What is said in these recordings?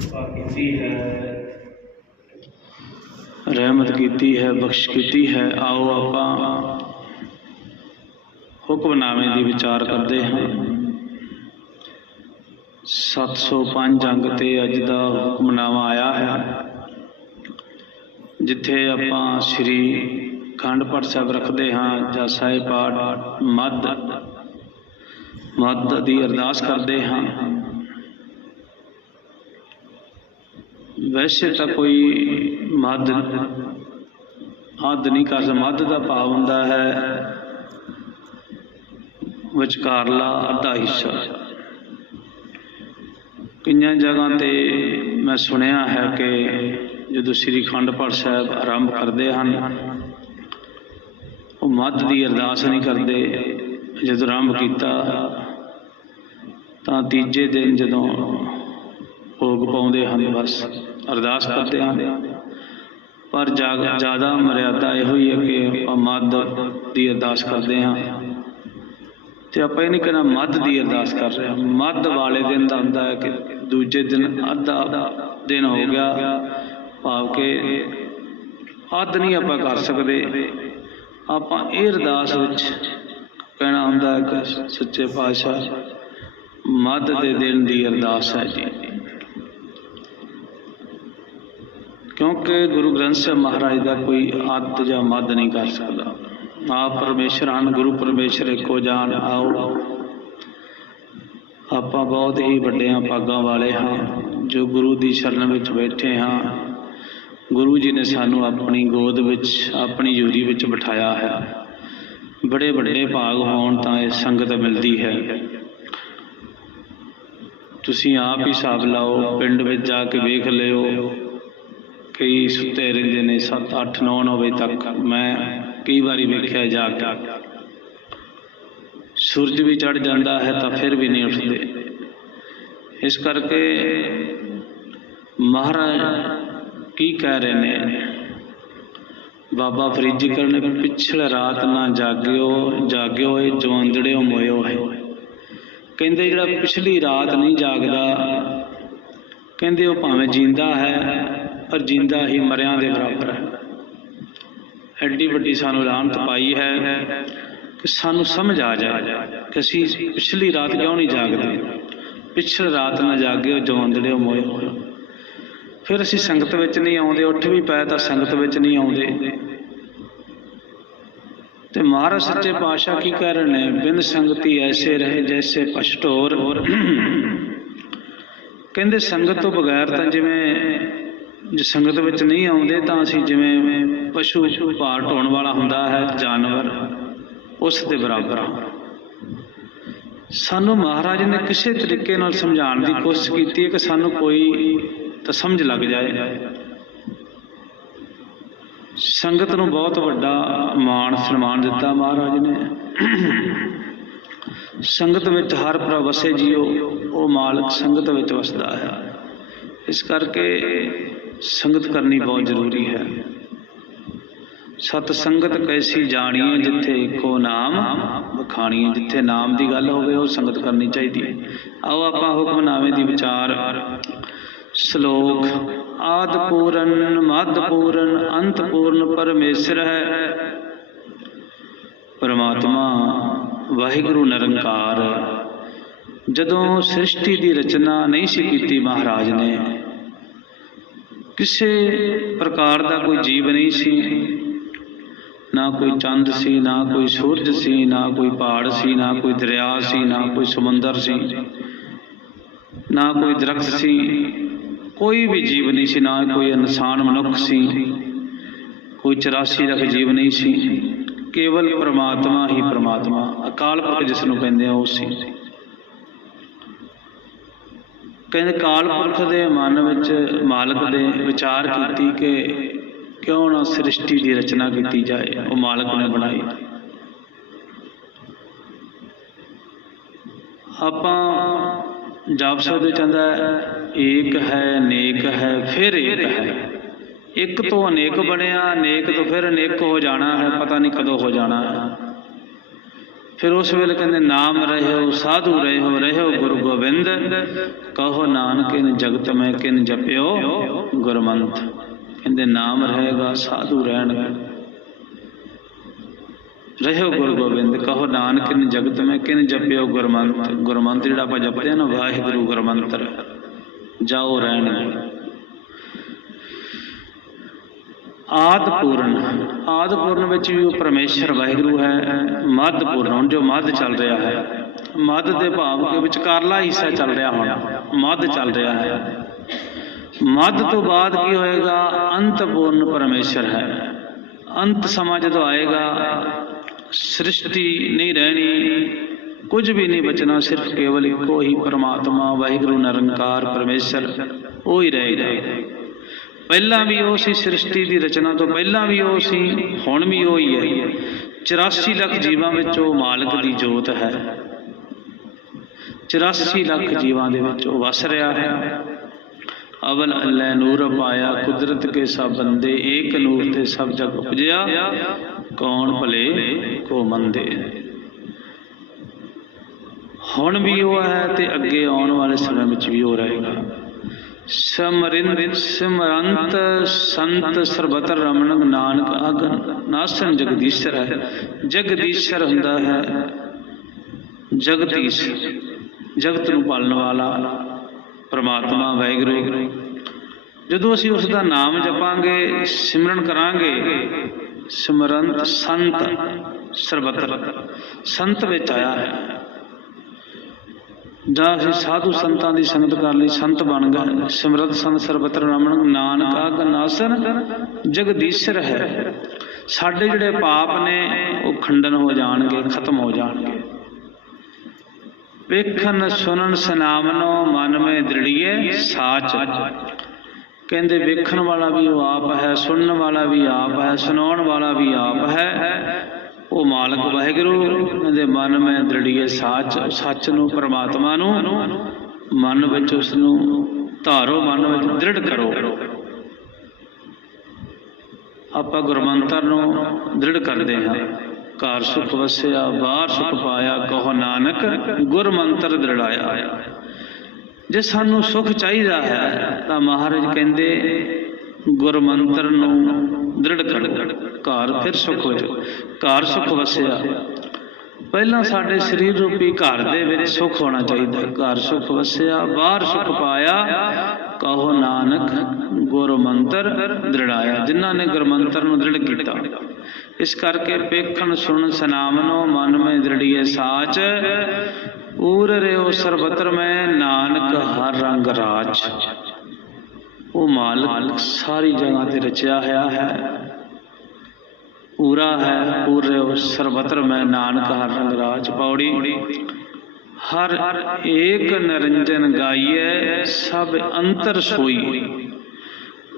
ਕਿਰਪਾ ਕੀਤੀ ਹੈ ਰਹਿਮਤ ਕੀਤੀ ਹੈ ਬਖਸ਼ ਕੀਤੀ ਹੈ, ਆਓ ਆਪਾਂ ਹੁਕਮਨਾਮੇ ਦੀ ਵਿਚਾਰ ਕਰਦੇ ਹਾਂ। 705 ਅੰਗ ਤੇ ਅੱਜ ਦਾ ਹੁਕਮਨਾਮਾ ਆਇਆ ਹੈ, ਜਿੱਥੇ ਆਪਾਂ ਸ੍ਰੀ ਖੰਡ ਪਾਠ ਸਾਹਿਬ ਰੱਖਦੇ ਹਾਂ, ਜਾਂ ਸਾਹਿਬ ਪਾਠ ਮੱਧ ਮੱਧ ਦੀ ਅਰਦਾਸ ਕਰਦੇ ਹਾਂ। ਵੈਸੇ ਤਾਂ ਕੋਈ ਮੱਧ ਹੱਦ ਨਹੀਂ ਕਰ ਸਕਦਾ। ਮੱਧ ਦਾ ਭਾਵ ਹੁੰਦਾ ਹੈ ਵਿਚਕਾਰਲਾ ਅੱਧਾ ਹਿੱਸਾ। ਕਈਆਂ ਜਗ੍ਹਾ ਤੇ ਮੈਂ ਸੁਣਿਆ ਹੈ ਕਿ ਜਦੋਂ ਸ੍ਰੀ ਖੰਡ ਪਾਠ ਸਾਹਿਬ ਆਰੰਭ ਕਰਦੇ ਹਨ, ਉਹ ਮੱਧ ਦੀ ਅਰਦਾਸ ਨਹੀਂ ਕਰਦੇ। ਜਦੋਂ ਆਰੰਭ ਕੀਤਾ, ਤਾਂ ਤੀਜੇ ਦਿਨ ਜਦੋਂ ਭੋਗ ਪਾਉਂਦੇ ਹਨ ਬਸ। ਅਰਦਾਸ ਕਰਦੇ ਹਾਂ। ਪਰ ਜ਼ਿਆਦਾ ਮਰਿਆਦਾ ਇਹੋ ਹੀ ਹੈ ਕਿ ਆਪਾਂ ਮੱਧ ਦੀ ਅਰਦਾਸ ਕਰਦੇ ਹਾਂ। ਤੇ ਆਪਾਂ ਇਹ ਨਹੀਂ ਕਹਿਣਾ ਮੱਧ ਦੀ ਅਰਦਾਸ ਕਰ ਰਹੇ ਹਾਂ। ਮੱਧ ਵਾਲੇ ਦਿਨ ਦਾ ਹੁੰਦਾ ਹੈ ਕਿ ਦੂਜੇ ਦਿਨ ਅੱਧਾ ਦਿਨ ਹੋ ਗਿਆ। ਭਾਵ ਕਿ ਅੱਧ ਨਹੀਂ ਆਪਾਂ ਕਰ ਸਕਦੇ। ਆਪਾਂ ਇਹ ਅਰਦਾਸ ਵਿੱਚ ਕਹਿਣਾ ਹੁੰਦਾ ਹੈ ਕਿ ਸੱਚੇ ਪਾਤਸ਼ਾਹ, ਮੱਧ ਦੇ ਦਿਨ ਦੀ ਅਰਦਾਸ ਹੈ ਜੀ। ਕਿਉਂਕਿ ਗੁਰੂ ਗ੍ਰੰਥ ਸਾਹਿਬ ਮਹਾਰਾਜ ਦਾ ਕੋਈ ਅੱਧ ਜਾਂ ਮੱਧ ਨਹੀਂ ਕਰ ਸਕਦਾ। ਆਪ ਪਰਮੇਸ਼ਰ ਹਨ, ਗੁਰੂ ਪਰਮੇਸ਼ਰ ਇੱਕੋ ਜਾਨ, ਆਓ। ਆਪਾਂ ਬਹੁਤ ਹੀ ਵੱਡਿਆਂ ਭਾਗਾਂ ਵਾਲੇ ਹਾਂ, ਜੋ ਗੁਰੂ ਦੀ ਸ਼ਰਨ ਵਿੱਚ ਬੈਠੇ ਹਾਂ। ਗੁਰੂ ਜੀ ਨੇ ਸਾਨੂੰ ਆਪਣੀ ਗੋਦ ਵਿੱਚ, ਆਪਣੀ ਯੂਰੀ ਵਿੱਚ ਬਿਠਾਇਆ ਹੈ। ਬੜੇ ਵੱਡੇ ਭਾਗ ਹੋਣ ਤਾਂ ਇਹ ਸੰਗਤ ਮਿਲਦੀ ਹੈ। ਤੁਸੀਂ ਆਪ ਹੀ ਹਿਸਾਬ ਲਾਓ, ਪਿੰਡ ਵਿੱਚ ਜਾ ਕੇ ਵੇਖ ਲਿਓ। ਕਈ ਸੁੱਤੇ ਰਹਿੰਦੇ ਨੇ 7 8 9 9 ਵਜੇ ਤੱਕ। ਮੈਂ ਕਈ ਵਾਰੀ ਵੇਖਿਆ ਜਾ ਕੇ ਸੂਰਜ ਵੀ ਚੜ ਜਾਂਦਾ ਹੈ ਤਾਂ ਫਿਰ ਵੀ ਨਹੀਂ ਉੱਠਦੇ। ਇਸ ਕਰਕੇ ਮਹਾਰਾਜ ਕੀ ਕਹਿ ਰਹੇ ਨੇ? ਬਾਬਾ ਫਰੀਦ ਜੀ ਪਿਛਲੇ ਰਾਤ ਨਾ ਜਾਗਿਓ ਜਾਗਿਓ ਏ ਜਵੰਦੜਿਓ ਮੋਇਓ ਹੈ ਕਹਿੰਦੇ ਜਿਹੜਾ ਪਿਛਲੀ ਰਾਤ ਨਹੀਂ ਜਾਗਦਾ, ਕਹਿੰਦੇ ਉਹ ਭਾਵੇਂ ਜਿੰਦਾ ਹੈ ਪਰ ਜਿੰਦਾ ਹੀ ਮਰਿਆਂ ਦੇ ਬਰਾਬਰ ਹੈ। ਐਡੀ ਵੱਡੀ ਸਾਨੂੰ ਲਾਹਨਤ ਪਾਈ ਹੈ ਕਿ ਸਾਨੂੰ ਸਮਝ ਆ ਜਾਏ ਕਿ ਅਸੀਂ ਪਿਛਲੀ ਰਾਤ ਕਿਉਂ ਨਹੀਂ ਜਾਗਦੇ? ਪਿਛਲੀ ਰਾਤ ਨਾ ਜਾਗਿਓ ਜਵੰਦੜਿਓ ਮੋਏ ਫਿਰ ਅਸੀਂ ਸੰਗਤ ਵਿੱਚ ਨਹੀਂ ਆਉਂਦੇ, ਉੱਠ ਵੀ ਪਏ ਤਾਂ ਸੰਗਤ ਵਿੱਚ ਨਹੀਂ ਆਉਂਦੇ। ਤੇ ਮਹਾਰਾਜ ਸੱਚੇ ਪਾਤਸ਼ਾਹ ਕੀ ਕਹਿ ਰਹੇ ਨੇ? ਬਿਨ ਸੰਗਤੀ ਐਸੇ ਰਹੇ ਜੈਸੇ ਪਛਟੋਰ ਕਹਿੰਦੇ ਸੰਗਤ ਤੋਂ ਬਗੈਰ ਤਾਂ ਜਿਵੇਂ ਜੇ ਸੰਗਤ ਵਿੱਚ ਨਹੀਂ ਆਉਂਦੇ ਤਾਂ ਅਸੀਂ ਜਿਵੇਂ ਪਸ਼ੂ ਭਾਰ ਢੋਣ ਵਾਲਾ ਹੁੰਦਾ ਹੈ, ਜਾਨਵਰ, ਉਸ ਦੇ ਬਰਾਬਰ ਹਾਂ ਸਾਨੂੰ ਮਹਾਰਾਜ ਨੇ ਕਿਸੇ ਤਰੀਕੇ ਨਾਲ ਸਮਝਾਉਣ ਦੀ ਕੋਸ਼ਿਸ਼ ਕੀਤੀ ਹੈ ਕਿ ਸਾਨੂੰ ਕੋਈ ਤਾਂ ਸਮਝ ਲੱਗ ਜਾਏ। ਸੰਗਤ ਨੂੰ ਬਹੁਤ ਵੱਡਾ ਮਾਣ ਸਨਮਾਨ ਦਿੱਤਾ ਮਹਾਰਾਜ ਨੇ। ਸੰਗਤ ਵਿੱਚ ਹਰ ਪ੍ਰਭ ਵਸੇ ਜੀਓ, ਉਹ ਮਾਲਕ ਸੰਗਤ ਵਿੱਚ ਵਸਦਾ ਹੈ। ਇਸ ਕਰਕੇ ਸੰਗਤ ਕਰਨੀ ਬਹੁਤ ਜ਼ਰੂਰੀ ਹੈ। ਸਤ ਸੰਗਤ ਕੈਸੀ ਜਾਣੀਏ ਜਿੱਥੇ ਇੱਕੋ ਨਾਮ, ਵਖਾਣੀਏ ਜਿੱਥੇ ਨਾਮ ਦੀ ਗੱਲ ਹੋਵੇ, ਉਹ ਸੰਗਤ ਕਰਨੀ ਚਾਹੀਦੀ ਹੈ। ਆਓ ਆਪਾਂ ਹੁਕਮਨਾਮੇ ਦੀ ਵਿਚਾਰ। ਸ਼ਲੋਕ ਆਦ ਪੂਰਨ ਮਦ ਪੂਰਨ ਅੰਤ ਪੂਰਨ ਪਰਮੇਸ਼ਰ ਹੈ। ਪਰਮਾਤਮਾ, ਵਾਹਿਗੁਰੂ ਨਿਰੰਕਾਰ। ਜਦੋਂ ਸ੍ਰਿਸ਼ਟੀ ਦੀ ਰਚਨਾ ਨਹੀਂ ਸੀ ਕੀਤੀ ਮਹਾਰਾਜ ਨੇ ਕਿਸੇ ਪ੍ਰਕਾਰ ਦਾ ਕੋਈ ਜੀਵ ਨਹੀਂ ਸੀ। ਨਾ ਕੋਈ ਚੰਦ ਸੀ, ਨਾ ਕੋਈ ਸੂਰਜ ਸੀ, ਨਾ ਕੋਈ ਪਹਾੜ ਸੀ, ਨਾ ਕੋਈ ਦਰਿਆ ਸੀ, ਨਾ ਕੋਈ ਸਮੁੰਦਰ ਸੀ, ਨਾ ਕੋਈ ਦਰਖਤ ਸੀ। ਕੋਈ ਵੀ ਜੀਵ ਨਹੀਂ ਸੀ, ਨਾ ਕੋਈ ਇਨਸਾਨ ਮਨੁੱਖ ਸੀ। ਕੋਈ 84 ਲੱਖ ਜੀਵ ਨਹੀਂ ਸੀ। ਕੇਵਲ ਪ੍ਰਮਾਤਮਾ ਹੀ ਪ੍ਰਮਾਤਮਾ, ਅਕਾਲ ਪੁਰਖ ਜਿਸ ਨੂੰ ਕਹਿੰਦੇ ਆ, ਉਹ ਸੀ। ਕਹਿੰਦੇ ਕਾਲ ਪੁਰਖ ਦੇ ਮਨ ਵਿੱਚ ਮਾਲਕ ਦੇ ਵਿਚਾਰ ਕੀਤੀ ਕਿ ਕਿਉਂ ਨਾ ਸ੍ਰਿਸ਼ਟੀ ਦੀ ਰਚਨਾ ਕੀਤੀ ਜਾਏ, ਉਹ ਮਾਲਕ ਨੇ ਬਣਾਈ। ਆਪਾਂ ਜਾਪ ਸਕਦੇ ਚੰਦਾ ਏਕ ਹੈ, ਨੇਕ ਹੈ, ਫਿਰ ਏਕ ਹੈ। ਇੱਕ ਤੋਂ ਅਨੇਕ ਬਣਿਆ ਨੇਕ ਤੋਂ ਫਿਰ ਅਨੇਕ ਹੋ ਜਾਣਾ ਹੈ, ਪਤਾ ਨਹੀਂ ਕਦੋਂ ਹੋ ਜਾਣਾ ਹੈ। ਫਿਰ ਉਸ ਵੇਲੇ ਕਹਿੰਦੇ, ਨਾਮ ਰਹਿਓ, ਸਾਧੂ ਰਹਿਓ ਰਹਿਓ ਗੁਰੂ ਗੋਬਿੰਦ। ਕਹੋ ਨਾਨਕ, ਇਨ ਜਗਤ ਮੈਂ ਕਿਨ ਜਪਿਓ ਗੁਰਮੰਤ। ਕਹਿੰਦੇ, ਨਾਮ ਰਹੇਗਾ, ਸਾਧੂ ਰਹਿਣਗੇ ਰਹਿਓ ਗੁਰੂ ਗੋਬਿੰਦ, ਕਹੋ ਨਾਨਕ, ਇਨ ਜਗਤ ਮੈਂ ਕਿਨ ਜਪਿਓ ਗੁਰਮੰਤ। ਗੁਰਮੰਤ ਜਿਹੜਾ ਆਪਾਂ ਜਪਦੇ ਆ ਨਾ, ਵਾਹਿਗੁਰੂ ਗੁਰਮੰਤਰ। ਜਾਓ ਰਹਿਣਗੇ ਆਦਪੂਰਨ। ਆਦਪੂਰਨ ਵਿੱਚ ਵੀ ਉਹ ਪਰਮੇਸ਼ਰ ਵਾਹਿਗੁਰੂ ਹੈ ਮੱਧ ਪੂਰਨ ਹੁਣ ਜੋ ਮੱਧ ਚੱਲ ਰਿਹਾ ਹੈ। ਮੱਧ ਦੇ ਭਾਵ ਕੇ ਵਿਚਕਾਰਲਾ ਹਿੱਸਾ ਚੱਲ ਰਿਹਾ ਹੁਣ, ਮੱਧ ਚੱਲ ਰਿਹਾ ਹੈ। ਮੱਧ ਤੋਂ ਬਾਅਦ ਕੀ ਹੋਏਗਾ? ਅੰਤ ਪੂਰਨ ਪਰਮੇਸ਼ਰ ਹੈ। ਅੰਤ ਸਮਾਂ ਜਦੋਂ ਆਏਗਾ, ਸ੍ਰਿਸ਼ਟੀ ਨਹੀਂ ਰਹਿਣੀ, ਕੁਝ ਵੀ ਨਹੀਂ ਬਚਣਾ, ਸਿਰਫ ਕੇਵਲ ਇੱਕੋ ਹੀ ਪਰਮਾਤਮਾ, ਵਾਹਿਗੁਰੂ, ਨਿਰੰਕਾਰ, ਪਰਮੇਸ਼ਰ, ਉਹ ਹੀ ਰਹੇਗਾ। ਪਹਿਲਾਂ ਵੀ ਉਹ ਸੀ ਸ੍ਰਿਸ਼ਟੀ ਦੀ ਰਚਨਾ ਤੋਂ ਪਹਿਲਾਂ ਵੀ ਉਹ ਸੀ, ਹੁਣ ਵੀ ਉਹ ਹੀ। ਹੈ 84 ਲੱਖ ਜੀਵਾਂ ਵਿੱਚ ਉਹ ਮਾਲਕ ਦੀ ਜੋਤ ਹੈ। 84 ਲੱਖ ਜੀਵਾਂ ਦੇ ਵਿੱਚ ਉਹ ਵਸ ਰਿਹਾ ਹੈ। ਅਵਲ ਅੱਲਾ ਨੂਰ ਪਾਇਆ, ਕੁਦਰਤ ਕੇ ਸਭ ਬੰਦੇ, ਏਕ ਨੂਰ ਤੇ ਸਭ ਜਗ ਉਪਜਿਆ, ਕੌਣ ਭਲੇ, ਕੋ ਮੰਦੇ। ਹੁਣ ਵੀ ਉਹ ਹੈ ਤੇ ਅੱਗੇ ਆਉਣ ਵਾਲੇ ਸਮੇਂ ਵਿੱਚ ਵੀ ਉਹ ਰਹੇਗਾ। ਸਮਰਿੰਦ, ਸਿਮਰੰਤ ਸੰਤ ਸਰਬਤਰ ਰਮਣ ਨਾਨਕ ਆਗਨ। ਨਾਸਨ ਜਗਦੀਸ਼ਰ ਹੈ, ਜਗਦੀਸ਼ਰ ਹੁੰਦਾ ਹੈ। ਜਗਦੀਸ਼, ਜਗਤ ਨੂੰ ਪਾਲਣ ਵਾਲਾ ਪ੍ਰਮਾਤਮਾ ਵਾਹਿਗੁਰੂ। ਜਦੋਂ ਅਸੀਂ ਉਸ ਦਾ ਨਾਮ ਜਪਾਂਗੇ, ਸਿਮਰਨ ਕਰਾਂਗੇ, ਸਿਮਰੰਤ ਸੰਤ ਸਰਬਤਰ ਸੰਤ ਵਿੱਚ ਆਇਆ ਹੈ। ਜਾਂ ਅਸੀਂ ਸਾਧੂ ਸੰਤਾਂ ਦੀ ਸੰਗਤ ਕਰ ਲਈ, ਸੰਤ ਬਣ ਗਏ। ਸਿਮਰਤ ਸੰਤ ਸਰਬਤਰ ਰਮਣ, ਨਾਨਕ ਆਗਨਾਸਨ ਜਗਦੀਸ਼ਰ ਹੈ। ਸਾਡੇ ਜਿਹੜੇ ਪਾਪ ਨੇ, ਉਹ ਖੰਡਨ ਹੋ ਜਾਣਗੇ, ਖਤਮ ਹੋ ਜਾਣਗੇ। ਵੇਖਣ, ਸੁਣਨ ਸੁਨਾਮਨੋ ਮਨ ਮੇ ਦ੍ਰਿੜੀਏ, ਸਾਚ। ਕਹਿੰਦੇ ਵੇਖਣ ਵਾਲਾ ਵੀ ਉਹ ਆਪ ਹੈ, ਸੁਣਨ ਵਾਲਾ ਵੀ ਆਪ ਹੈ, ਸੁਣਾਉਣ ਵਾਲਾ ਵੀ ਆਪ ਹੈ। ਉਹ ਮਾਲਕ ਵਾਹਿਗੁਰੂ ਕਹਿੰਦੇ ਮਨ ਮੈਂ ਦ੍ਰਿੜੀਏ ਸਾਚ, ਸੱਚ ਨੂੰ ਪਰਮਾਤਮਾ ਨੂੰ, ਮਨ ਵਿੱਚ ਉਸ ਨੂੰ ਧਾਰੋ, ਮਨ ਵਿੱਚ ਦ੍ਰਿੜ ਕਰੋ। ਆਪਾਂ ਗੁਰਮੰਤਰ ਨੂੰ ਦ੍ਰਿੜ ਕਰਦੇ ਹਾਂ। ਘਰ ਸੁਖ ਵਸਿਆ, ਬਾਹਰ ਸੁਖ ਪਾਇਆ, ਕਹੋ ਨਾਨਕ, ਗੁਰਮੰਤਰ ਦ੍ਰਿੜਾਇਆ। ਜੇ ਸਾਨੂੰ ਸੁਖ ਚਾਹੀਦਾ ਹੈ, ਤਾਂ ਮਹਾਰਾਜ ਕਹਿੰਦੇ, ਗੁਰਮੰਤਰ ਨੂੰ ਦ੍ਰਿੜ ਕਰੋ। ਘਰ ਫਿਰ ਸੁਖ ਹੋ ਘਰ ਸੁਖ ਵਸਿਆ। ਪਹਿਲਾਂ ਸਾਡੇ ਸਰੀਰ ਰੂਪੀ ਘਰ ਦੇ ਵਿੱਚ ਸੁਖ ਹੋਣਾ ਚਾਹੀਦਾ। ਘਰ ਸੁਖ ਵਸਿਆ, ਬਾਹਰ ਸੁਖ ਪਾਇਆ, ਕਹੋ ਨਾਨਕ ਗੁਰਮੰਤਰ ਦ੍ਰਿੜਾਇਆ, ਜਿਨ੍ਹਾਂ ਨੇ ਗੁਰਮੰਤਰ ਨੂੰ ਦ੍ਰਿੜ ਕੀਤਾ। ਇਸ ਕਰਕੇ ਵੇਖਣ ਸੁਣ ਸਨਾਮਨੋ ਮਨ ਮੈਂ ਦ੍ਰਿੜੀਏ ਸਾਚ। ਊਰ ਰਿਓ ਸਰਬਤਰ ਮੈਂ, ਨਾਨਕ ਹਰ ਰੰਗ ਰਾਜ। ਉਹ ਮਾਲਕ ਸਾਰੀ ਜਗ੍ਹਾ ਤੇ ਰਚਿਆ ਹੋਇਆ ਹੈ। ਪੂਰਾ ਹੈ, ਪੂਰੇ ਸਰਬਤਰ ਮੈਂ ਨਾਨਕ ਹਰ ਰੰਗ ਰਾਜ ਪੌੜੀ। ਹਰ ਏਕ ਨਿਰੰਜਨ ਗਾਈਐ, ਸਭ ਅੰਤਰ ਸੋਈ।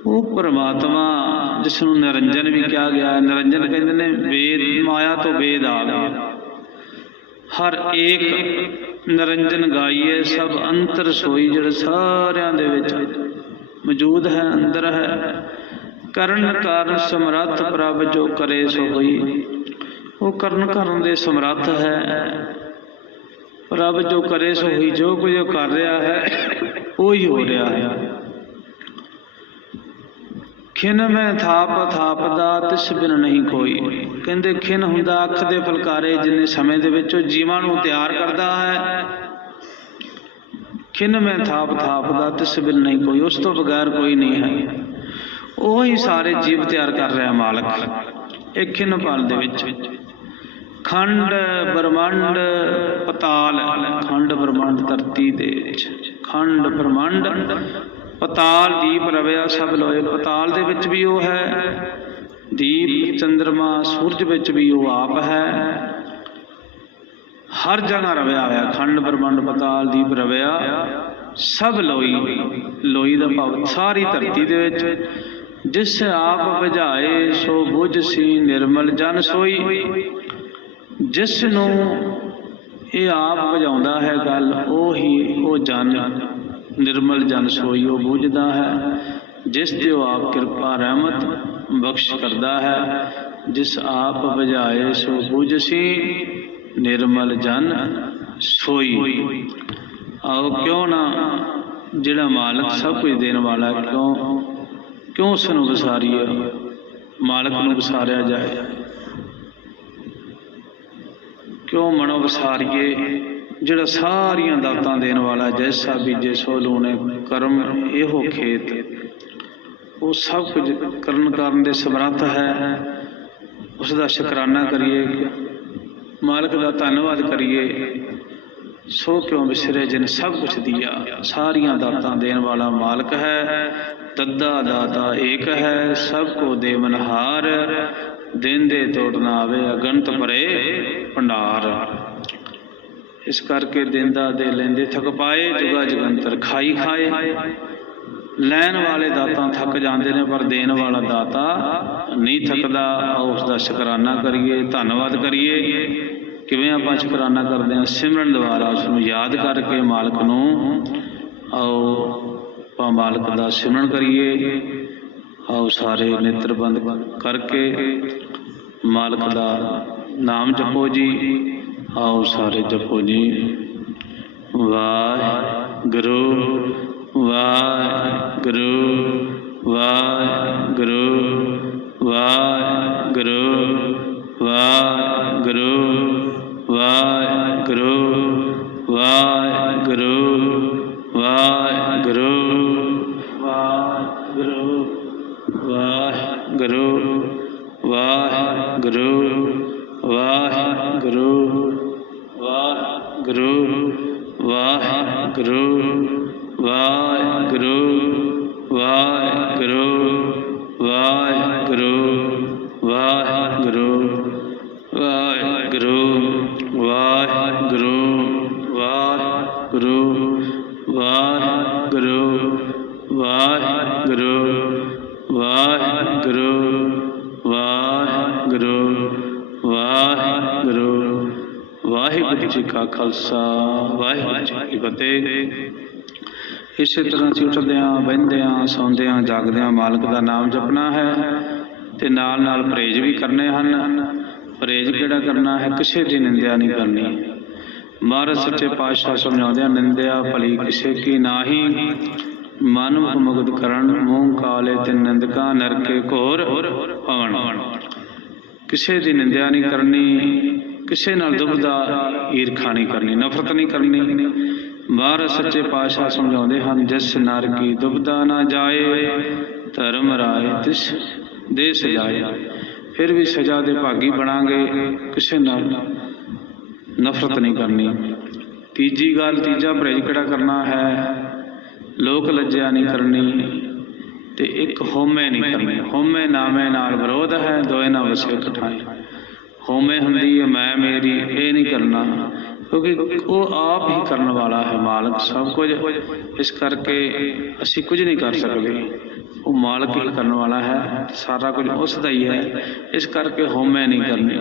ਉਹ ਪ੍ਰਮਾਤਮਾ ਜਿਸ ਨੂੰ ਨਿਰੰਜਨ ਵੀ ਕਿਹਾ ਗਿਆ ਹੈ। ਨਿਰੰਜਨ ਕਹਿੰਦੇ ਨੇ, ਵੇਦ, ਮਾਇਆ ਤੋਂ ਵੇਦ ਆ ਗਿਆ ਹਰ ਏਕ ਨਿਰੰਜਨ ਗਾਈਏ ਸਭ ਅੰਤਰ ਸੋਈ, ਜਿਹੜਾ ਸਾਰਿਆਂ ਦੇ ਵਿੱਚ ਮੌਜੂਦ ਹੈ, ਅੰਦਰ ਹੈ। ਕਰਨ ਕਾਰਨ ਸਮਰੱਥ ਪ੍ਰਭ ਜੋ ਕਰੇ ਸੋ ਹੋਈ। ਉਹ ਕਰਨ ਕਰਨ ਦੇ ਸਮਰੱਥ ਹੈ। ਪ੍ਰਭ ਜੋ ਕਰੇ ਸੋ ਹੋਈ, ਜੋ ਕੁਝ ਉਹ ਕਰ ਰਿਹਾ ਹੈ, ਉਹ ਹੀ ਹੋ ਰਿਹਾ ਹੈ। ਖਿਨ ਮੈਂ ਥਾਪ ਥਾਪ ਦਾ ਤਿਸ ਬਿਨ ਨਹੀਂ ਕੋਈ। ਕਹਿੰਦੇ ਖਿਨ ਹੁੰਦਾ ਅੱਖ ਦੇ ਫਲਕਾਰੇ ਜਿੰਨੇ ਸਮੇਂ ਦੇ ਵਿੱਚ ਉਹ ਜੀਵਾਂ ਨੂੰ ਤਿਆਰ ਕਰਦਾ ਹੈ। ਖਿਨ ਮੈਂ ਥਾਪ ਥਾਪ ਦਾ, ਤਿਸ ਬਿਨ ਨਹੀਂ ਕੋਈ, ਉਸ ਤੋਂ ਬਗੈਰ ਕੋਈ ਨਹੀਂ ਹੈ। ਉਹ ਹੀ ਸਾਰੇ ਜੀਵ ਤਿਆਰ ਕਰ ਰਿਹਾ ਮਾਲਕ, ਇਹ ਖਿਨ ਪਾਲ ਦੇ ਵਿੱਚ। ਖੰਡ ਬ੍ਰਹਮੰਡ ਪਤਾਲ, ਖੰਡ ਬ੍ਰਹਮੰਡ ਧਰਤੀ ਦੇ ਵਿੱਚ। ਖੰਡ ਬ੍ਰਹਮੰਡ ਪਤਾਲ, ਦੀਪ ਰਵਿਆ ਸਭ ਲੋਏ। ਪਤਾਲ ਦੇ ਵਿੱਚ ਵੀ ਉਹ ਹੈ, ਦੀਪ, ਚੰਦਰਮਾ, ਸੂਰਜ ਵਿੱਚ ਵੀ ਉਹ ਆਪ ਹੈ। ਹਰ ਜਗ੍ਹਾ ਰਵਿਆ ਹੋਇਆ, ਖੰਡ ਬ੍ਰਹਮੰਡ ਪਤਾਲ, ਦੀਪ ਰਵਿਆ, ਸਭ ਲੋਈ ਲੋਈ ਦਾ ਭਾਵ, ਸਾਰੀ ਧਰਤੀ ਦੇ ਵਿੱਚ। ਜਿਸ ਆਪ ਬੁਝਾਏ ਸੋ ਬੁਝ ਸੀ ਨਿਰਮਲ ਜਨ ਸੋਈ। ਜਿਸ ਨੂੰ ਇਹ ਆਪ ਬੁਝਾਉਂਦਾ ਹੈ ਗੱਲ, ਉਹ ਹੀ ਉਹ ਜਨ, ਨਿਰਮਲ ਜਨ ਸੋਈ, ਉਹ ਬੁਝਦਾ ਹੈ। ਜਿਸ ਤੇ ਉਹ ਆਪ ਕਿਰਪਾ, ਰਹਿਮਤ ਬਖਸ਼ ਕਰਦਾ ਹੈ। ਜਿਸ ਆਪ ਵਜਾਏ ਸੋ ਬੁਝ ਸੀ ਨਿਰਮਲ ਜਨ ਸੋਈ। ਆਓ ਕਿਉਂ ਨਾ ਜਿਹੜਾ ਮਾਲਕ ਸਭ ਕੁਝ ਦੇਣ ਵਾਲਾ ਕਿਉਂ? ਕਿਉਂ ਉਸ ਨੂੰ ਵਿਸਾਰੀਏ? ਮਾਲਕ ਨੂੰ ਵਿਸਾਰਿਆ ਜਾਏ। ਕਿਉਂ ਮਨੋ ਵਿਸਾਰੀਏ? ਜਿਹੜਾ ਸਾਰੀਆਂ ਦਾਤਾਂ ਦੇਣ ਵਾਲਾ ਹੈ, ਜੈਸਾ ਬੀਜੇ ਸੋ ਲੂਣੇ ਕਰਮ ਇਹੋ ਖੇਤ। ਉਹ ਸਭ ਕੁਝ ਕਰਨ ਕਰਨ ਦੇ ਸਮਰੱਥ ਹੈ। ਉਸ ਦਾ ਸ਼ੁਕਰਾਨਾ ਕਰੀਏ। ਮਾਲਕ ਦਾ ਧੰਨਵਾਦ ਕਰੀਏ। ਸੋ ਕਿਉਂ ਵਿਸਰੇ ਜਿਨ ਸਭ ਕੁਛ ਦਿਆ? ਸਾਰੀਆਂ ਦਾਤਾਂ ਦੇਣ ਵਾਲਾ ਮਾਲਕ ਹੈ ਦੱਦਾ ਦਾਤਾ ਏਕ ਹੈ, ਸਭ ਕੋ ਦੇਵਨਹਾਰ ਦਿਨ ਦੇ ਤੋੜ ਨਾ ਆਵੇ, ਅਗੰਤ ਭਰੇ ਭੰਡਾਰ। ਇਸ ਕਰਕੇ ਦਿੰਦਾ ਦੇ ਲੈਂਦੇ ਥਕ ਪਾਏ, ਜੁਗਾ ਜਗੰਤਰ ਖਾਈ ਖਾਏ। ਲੈਣ ਵਾਲੇ ਦਾਤਾ ਥੱਕ ਜਾਂਦੇ ਨੇ, ਪਰ ਦੇਣ ਵਾਲਾ ਦਾਤਾ ਨਹੀਂ ਥੱਕਦਾ। ਆਓ ਉਸ ਦਾ ਸ਼ੁਕਰਾਨਾ ਕਰੀਏ, ਧੰਨਵਾਦ ਕਰੀਏ। ਕਿਵੇਂ ਆਪਾਂ ਸ਼ੁਕਰਾਨਾ ਕਰਦੇ ਹਾਂ, ਸਿਮਰਨ ਦੁਆਰਾ ਉਸ ਨੂੰ ਯਾਦ ਕਰਕੇ ਮਾਲਕ ਨੂੰ ਆਓ, ਆਪਾਂ ਮਾਲਕ ਦਾ ਸਿਮਰਨ ਕਰੀਏ, ਆਓ ਸਾਰੇ ਨੇਤਰ ਬੰਦ ਕਰਕੇ ਮਾਲਕ ਦਾ ਨਾਮ ਜਪੋ ਜੀ, ਆਓ ਸਾਰੇ ਜਪੋ ਜੀ। ਵਾਹਿਗੁਰੂ ਵਾਹਿਗੁਰੂ ਵਾਹਿਗੁਰੂ ਵਾਹਿਗੁਰੂ ਵਾਹਿਗੁਰੂ। ਵਾਹਿਗੁਰੂ ਇਸੇ ਤਰ੍ਹਾਂ ਅਸੀਂ ਉੱਠਦਿਆਂ, ਬਹਿੰਦਿਆਂ, ਸੌਂਦਿਆਂ, ਜਾਗਦਿਆਂ ਮਾਲਕ ਦਾ ਨਾਮ ਜਪਣਾ ਹੈ ਤੇ ਨਾਲ ਨਾਲ ਪ੍ਰੇਜ ਵੀ ਕਰਨੇ ਹਨ। ਪ੍ਰੇਜ ਕਿਹੜਾ ਕਰਨਾ ਹੈ? ਕਿਸੇ ਦੀ ਨਿੰਦਿਆ ਨਹੀਂ ਕਰਨੀ। ਮਹਾਰਾਜ ਸੱਚੇ ਪਾਤਸ਼ਾਹ ਸਮਝਾਉਂਦੇ ਆ ਨਿੰਦਿਆ, ਭਲੀ ਕਿਸੇ ਕੀ ਨਾਹੀ। ਮਨ ਮੁਗਧ ਕਰਨ, ਮੂੰਹ ਕਾਲੇ ਤੇ ਨਿੰਦਕਾ ਨਰਕੇ ਘੋਰ ਪਵਨ ਕਿਸੇ ਦੀ ਨਿੰਦਿਆ ਨਹੀਂ ਕਰਨੀ, ਕਿਸੇ ਨਾਲ ਦੁਬਦਾ ਈਰਖਾ ਨਹੀਂ ਕਰਨੀ, ਨਫ਼ਰਤ ਨਹੀਂ ਕਰਨੀ। ਮਹਾਰਾਜ ਸੱਚੇ ਪਾਤਸ਼ਾਹ ਸਮਝਾਉਂਦੇ ਹਨ, ਜਿਸ ਨਰ ਕੀ ਦੁਬਦਾ ਨਾ ਜਾਏ, ਧਰਮ ਰਾਏ ਤਿਸ ਦੇ ਸਜਾਏ ਫਿਰ ਵੀ ਸਜ਼ਾ ਦੇ ਭਾਗੀ ਬਣਾਂਗੇ, ਕਿਸੇ ਨਾਲ ਨਫ਼ਰਤ ਨਹੀਂ ਕਰਨੀ। ਤੀਜੀ ਗੱਲ, ਤੀਜਾ ਪਰਹੇਜ ਕਿਹੜਾ ਕਰਨਾ ਹੈ? ਲੋਕ ਲੱਜਿਆ ਨਹੀਂ ਕਰਨੀ ਤੇ ਇੱਕ ਹੋਮੇ ਨਹੀਂ ਕਰਨੀ। ਹੋਮੇ ਨਾਮੇ ਨਾਲ ਵਿਰੋਧ ਹੈ, ਦੋਏ ਨਾ ਵਸੇ ਕਠਾਏ ਹੋਮੇ ਹੁੰਦੀ ਹੈ, ਮੈਂ ਮੇਰੀ, ਇਹ ਨਹੀਂ ਕਰਨਾ। ਕਿਉਂਕਿ ਉਹ ਆਪ ਹੀ ਕਰਨ ਵਾਲਾ ਹੈ ਮਾਲਕ ਸਭ ਕੁਝ। ਇਸ ਕਰਕੇ ਅਸੀਂ ਕੁਝ ਨਹੀਂ ਕਰ ਸਕਦੇ। ਉਹ ਮਾਲਕ ਹੀ ਕਰਨ ਵਾਲਾ ਹੈ, ਸਾਰਾ ਕੁਝ ਉਸ ਦਾ ਹੀ ਹੈ। ਇਸ ਕਰਕੇ ਹੋਮੇ ਨਹੀਂ ਕਰਨੀ।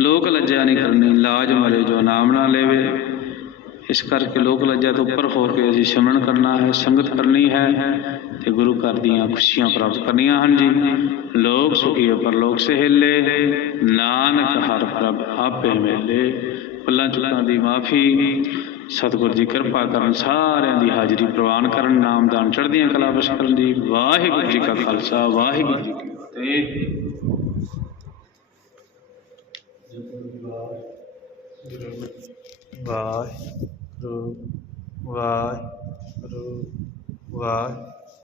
ਲੋਕ ਲੱਜਾ ਨਹੀਂ ਕਰਨੀ, ਲਾਜ ਮਰੇ ਜੋ ਨਾਮ ਨਾ ਲੈਵੇ। ਇਸ ਕਰਕੇ ਲੋਕ ਲੱਜਾ ਤੋਂ ਉੱਪਰ ਹੋ ਕੇ ਅਸੀਂ ਸਿਮਰਨ ਕਰਨਾ ਹੈ, ਸੰਗਤ ਕਰਨੀ ਹੈ। ਤੇ ਗੁਰੂ ਘਰ ਦੀਆਂ ਖੁਸ਼ੀਆਂ ਪ੍ਰਾਪਤ ਕਰਨੀਆਂ ਹਨ ਜੀ। ਲੋਕ ਸੁਖੀ ਪਰਲੋਕ ਸਹਿਲੇ, ਨਾਨਕ ਹਰ ਪ੍ਰਭ ਆਪੇ ਮੇਲੇ ਭੁੱਲਾਂ ਚੁੱਕਾਂ ਦੀ ਮਾਫੀ, ਸਤਿਗੁਰ ਜੀ ਕਿਰਪਾ ਕਰਨ ਸਾਰਿਆਂ ਦੀ ਹਾਜ਼ਰੀ ਪ੍ਰਵਾਨ ਕਰਨ, ਨਾਮਦਾਨ ਚੜ੍ਹਦੀਆਂ ਕਲਾ ਬਖਸ਼ ਕਰਨ ਦੀ ਵਾਹਿਗੁਰੂ ਜੀ ਕਾ ਖਾਲਸਾ, ਵਾਹਿਗੁਰੂ ਜੀ ਕੀ ਫਤਿਹ। ਵਾਹਿਗੁਰੂ ਵਾਹਿਗੁਰੂ ਵਾਹਿ